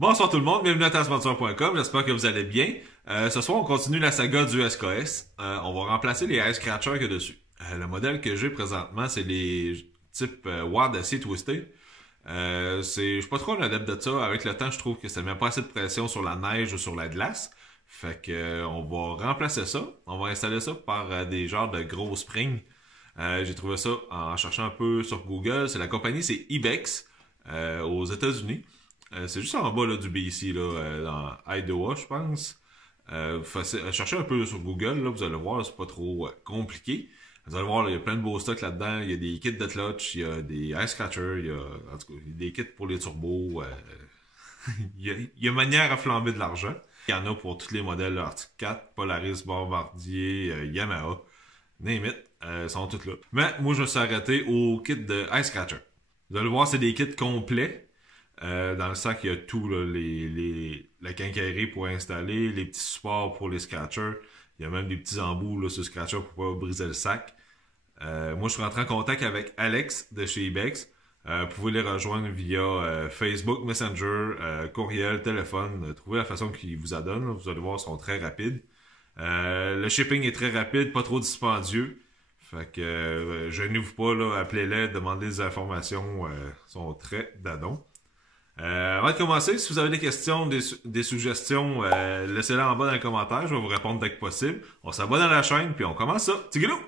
Bonsoir tout le monde, bienvenue à taskmaster.com, j'espère que vous allez bien. Ce soir, on continue la saga du SKS. On va remplacer les Ice Scratchers qu'il y a dessus. Le modèle que j'ai présentement, c'est les types Ward Acier Twisté. Je suis pas trop un adepte de ça. Avec le temps, je trouve que ça ne met pas assez de pression sur la neige ou sur la glace. Fait que on va remplacer ça. On va installer ça par des genres de gros springs. J'ai trouvé ça en cherchant un peu sur Google. C'est la compagnie, c'est Ibex aux États-Unis. C'est juste en bas là, du BC, là, dans Idaho, je pense. Cherchez un peu sur Google, là, vous allez voir, c'est pas trop compliqué. Vous allez voir, là, il y a plein de beaux stocks là-dedans. Il y a des kits de clutch, il y a des ice catchers, en tout cas, il y a des kits pour les turbos. Il y a manière à flamber de l'argent. Il y en a pour tous les modèles Arctic 4, Polaris, Bombardier, Yamaha, name it, sont toutes là. Mais moi, je me suis arrêté au kit de ice catcher. Vous allez voir, c'est des kits complets. Dans le sac, il y a tout, là, la quincaillerie pour installer, les petits supports pour les scratchers. Il y a même des petits embouts là, sur le scratcher pour pas briser le sac. Moi, je suis rentré en contact avec Alex de chez Ibex. Vous pouvez les rejoindre via Facebook, Messenger, courriel, téléphone. Trouvez la façon qu'ils vous adonnent. Là. Vous allez voir, ils sont très rapides. Le shipping est très rapide, pas trop dispendieux. Fait que gênez-vous pas, là, appelez-les, demandez des informations. Ils sont très dadons. Avant de commencer, si vous avez des questions, des suggestions, laissez-les en bas dans les commentaires. Je vais vous répondre dès que possible. On s'abonne à la chaîne, puis on commence ça. Tigilou!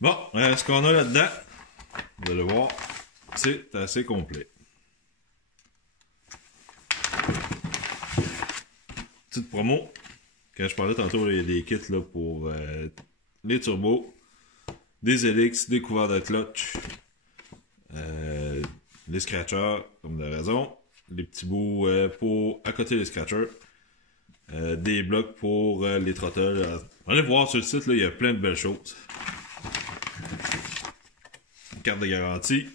Bon, ce qu'on a là-dedans, vous allez voir, c'est assez complet. Petite promo. Quand je parlais tantôt, il y a des kits là, pour les turbos, des hélices, des couverts de clutch, les scratchers, comme de raison, les petits bouts pour à côté des scratchers, des blocs pour les throttles. Allez voir sur le site, là, il y a plein de belles choses. Une carte de garantie.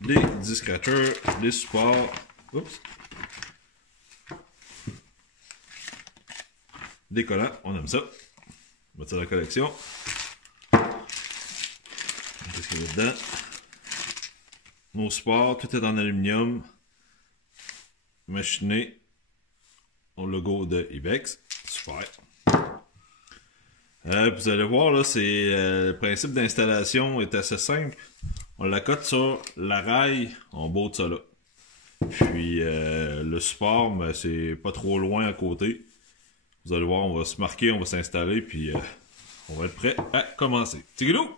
Des 10 scratchers, des supports. Oups. Des collants, on aime ça. On va mettre ça dans la collection. Qu'est-ce qu'il y a dedans? Nos supports, tout est en aluminium. Machiné. Au logo de Ibex. Super. Vous allez voir, là, le principe d'installation est assez simple. On la cote sur la rail, on botte ça là. Puis le support, ben, c'est pas trop loin à côté. Vous allez voir, on va se marquer, on va s'installer, puis on va être prêt à commencer. Tigilou!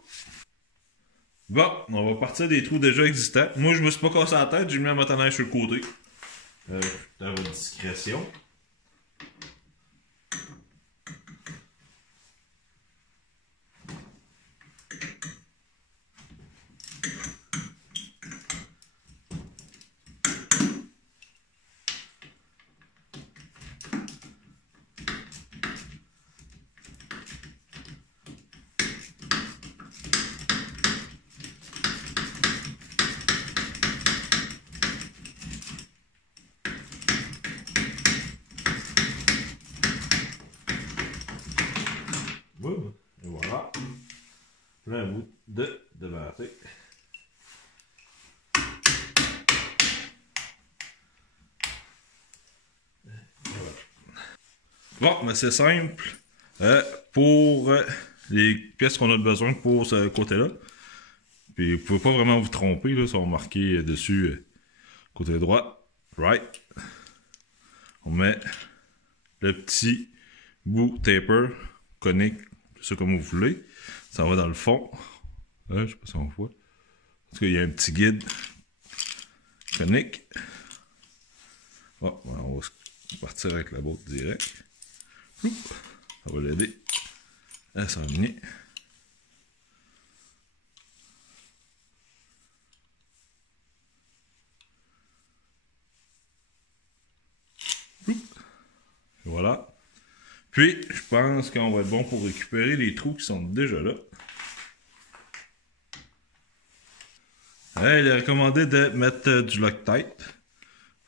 Bon, on va partir des trous déjà existants. Moi, je me suis pas cassé la tête, j'ai mis la motoneige sur le côté. Dans votre discrétion. Boum. Et voilà. Plein bout de devanté. Voilà. Bon, mais c'est simple. Pour les pièces qu'on a besoin pour ce côté-là. Puis vous pouvez pas vraiment vous tromper, là, sont marqués dessus côté droit, right. On met le petit bout taper, conique, ça comme vous voulez. Ça va dans le fond. Je sais pas si on voit. En tout cas, il y a un petit guide conique. Oh, on va partir avec la boîte direct. Ça va l'aider à s'emmener. Voilà. Puis, je pense qu'on va être bon pour récupérer les trous qui sont déjà là. Il est recommandé de mettre du Loctite.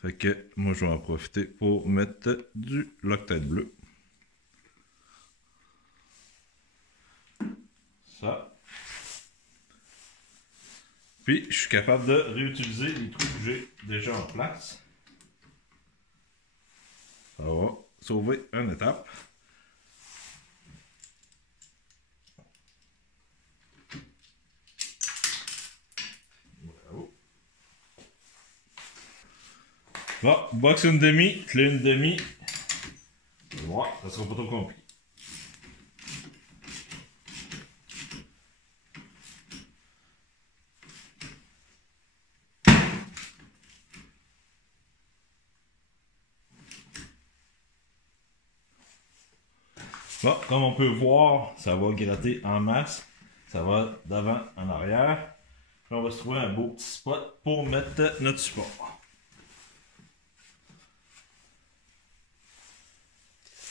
Fait que moi, je vais en profiter pour mettre du Loctite bleu. Ça. Puis, je suis capable de réutiliser les trous que j'ai déjà en place. Ça va sauver une étape. Bravo. Bon, box une demi, clé une demi. Ouais, ça sera pas trop compliqué. Bon, comme on peut voir, ça va gratter en masse. Ça va d'avant en arrière. Puis on va se trouver un beau petit spot pour mettre notre support.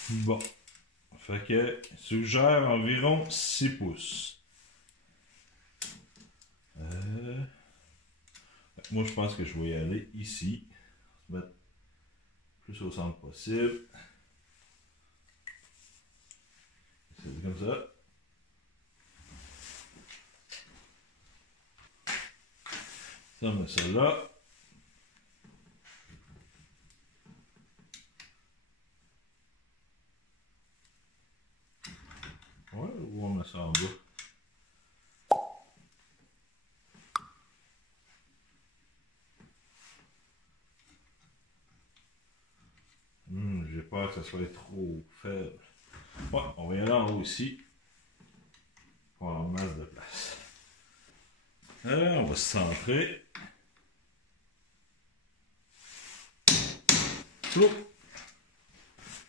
Bon. Fait que suggère environ 6 pouces. Moi, je pense que je vais y aller ici. On va se mettre plus au centre possible. C'est comme ça. Ça, on met ça là. Ouais, ou on met ça en bas. J'ai peur que ça soit trop faible. Ouais, on va y aller en haut ici. On va avoir masse de place. On va se centrer. Flou.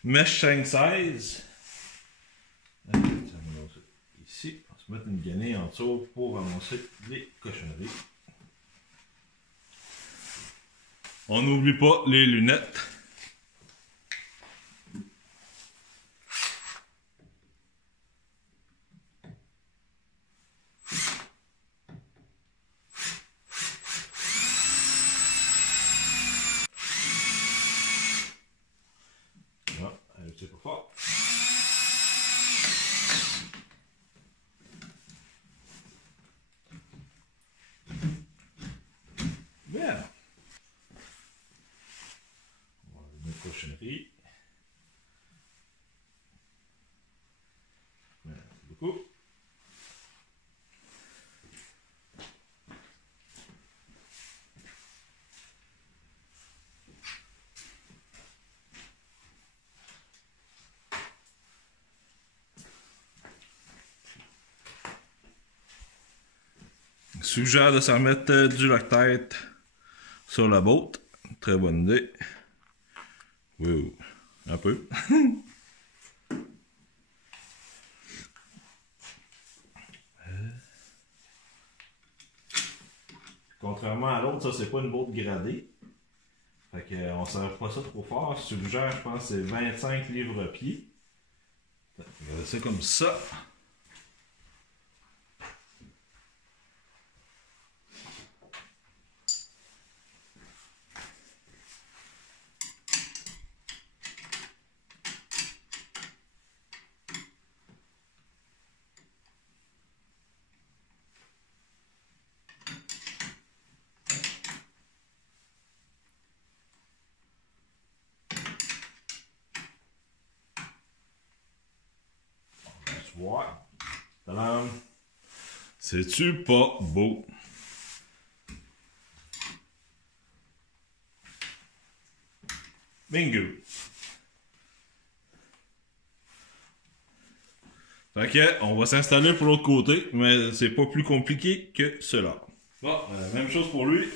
Mesh 5-16. Ici, on va se mettre une gainée en dessous pour ramasser les cochonneries. On n'oublie pas les lunettes. Un petit peu fort. Bien. On va enlever nos cochonneries. Merci beaucoup. Suggère de s'en mettre du Loctite sur la botte. Très bonne idée. Wow. Un peu. Contrairement à l'autre, ça c'est pas une botte gradée. Fait qu'on ne serre pas ça trop fort. Suggère, je pense, c'est 25 livres-pieds. Regardez ça comme ça. Ouais. Tadam. C'est-tu pas beau? Bingo. Fait que, on va s'installer pour l'autre côté, mais c'est pas plus compliqué que cela. Bon, même chose pour lui.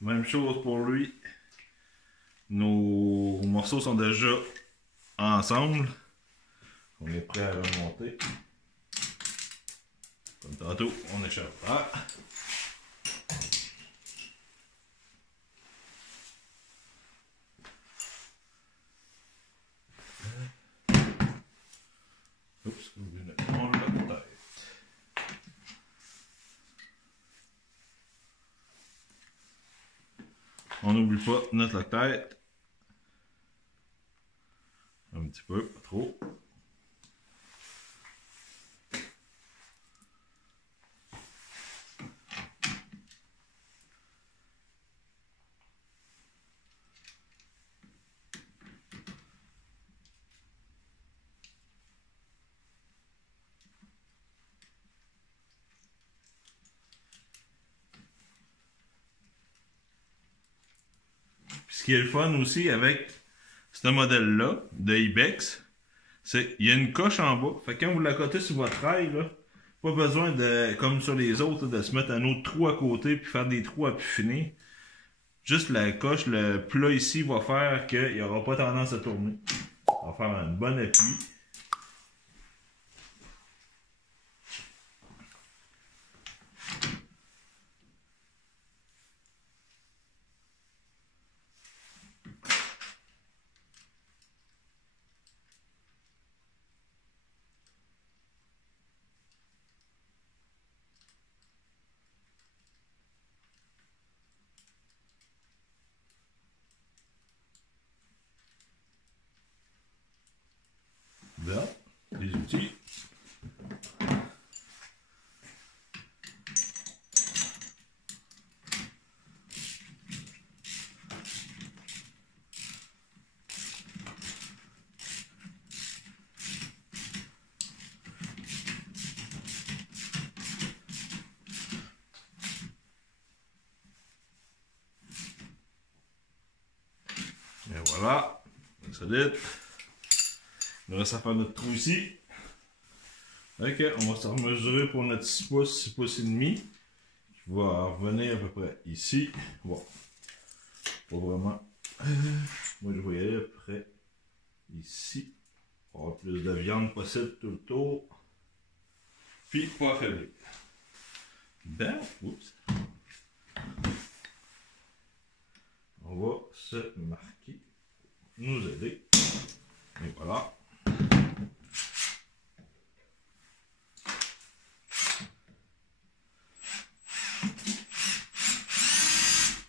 Même chose pour lui. Nos morceaux sont déjà ensemble. On est prêt à remonter. Comme tantôt, on échappe. Ah. Oups, on l'a tête. On n'oublie pas notre Loctite. Un petit peu, pas trop. Puis ce qui est le fun aussi avec ce modèle-là de Ibex, c'est qu'il y a une coche en bas. Fait que quand vous l'accotez sur votre rail, là, pas besoin de, comme sur les autres, là, de se mettre un autre trou à côté puis faire des trous à pu finir. Juste la coche, le plat ici va faire qu'il n'y aura pas tendance à tourner. On va faire un bon appui. Là, les outils. Et voilà, c'est solide. Il reste à faire notre trou ici. Ok, on va se remesurer pour notre 6 pouces, 6 pouces et demi. Qui va revenir à peu près ici. Bon, pas vraiment. Moi je vais y aller à peu près ici. Pour avoir plus de viande possible tout le tour. Puis pas affaiblir. Ben, oups. On va se marquer, nous aider. Et voilà.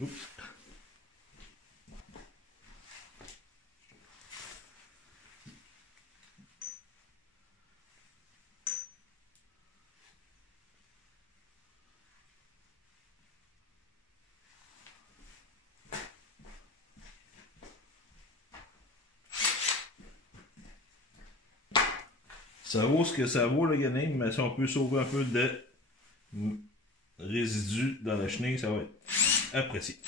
Oups. Ça vaut ce que ça vaut le game, mais si on peut sauver un peu de résidus dans la chenille, ça va être apprécié.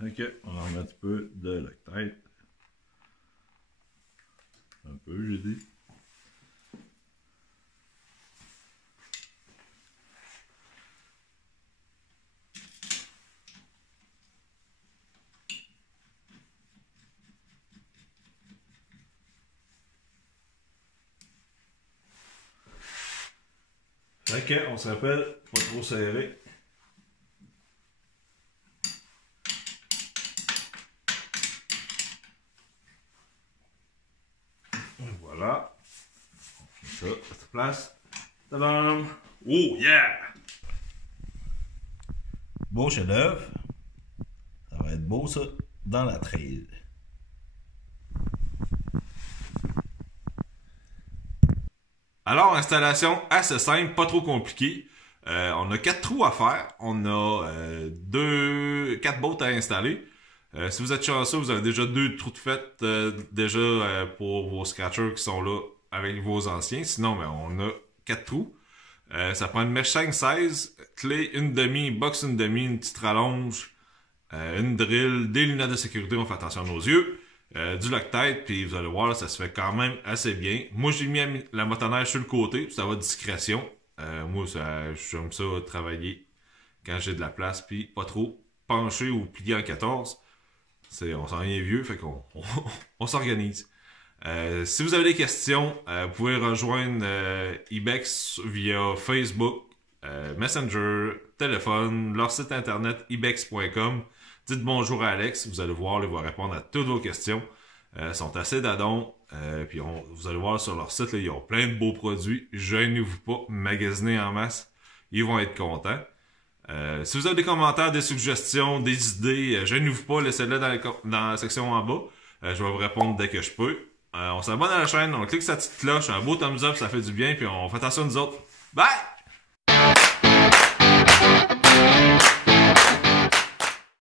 Ok, on va remettre un peu de Loctite. Un peu, j'ai dit. Ok, on se rappelle, pas trop serré. Voilà. Ça, ça place. Tadam! Oh yeah! Beau chef-d'œuvre. Ça va être beau ça dans la trail. Alors, installation assez simple, pas trop compliquée. On a 4 trous à faire. On a 4 bottes à installer. Si vous êtes chanceux, vous avez déjà 2 trous de fait pour vos scratchers qui sont là avec vos anciens. Sinon, ben, on a 4 trous. Ça prend une mèche 5-16, clé, une demi, box une demi, une petite rallonge, une drill, des lunettes de sécurité, on fait attention à nos yeux, du Loctite, puis vous allez voir, ça se fait quand même assez bien. Moi, j'ai mis la motoneige sur le côté, ça va de discrétion. Moi, j'aime ça travailler quand j'ai de la place, puis pas trop pencher ou plier en 14. On s'en vient vieux, fait qu'on on s'organise. Si vous avez des questions, vous pouvez rejoindre Ibex via Facebook, Messenger, téléphone, leur site internet ibex.com. Dites bonjour à Alex, vous allez voir, il va répondre à toutes vos questions. Ils sont assez dadons, puis vous allez voir sur leur site, là, ils ont plein de beaux produits. Gênez-vous pas, magasinez en masse, ils vont être contents. Si vous avez des commentaires, des suggestions, des idées, gênez-vous pas, laissez-les dans la section en bas. Je vais vous répondre dès que je peux. On s'abonne à la chaîne, on clique sur la petite cloche, un beau thumbs up, ça fait du bien, puis on fait attention à nous autres. Bye!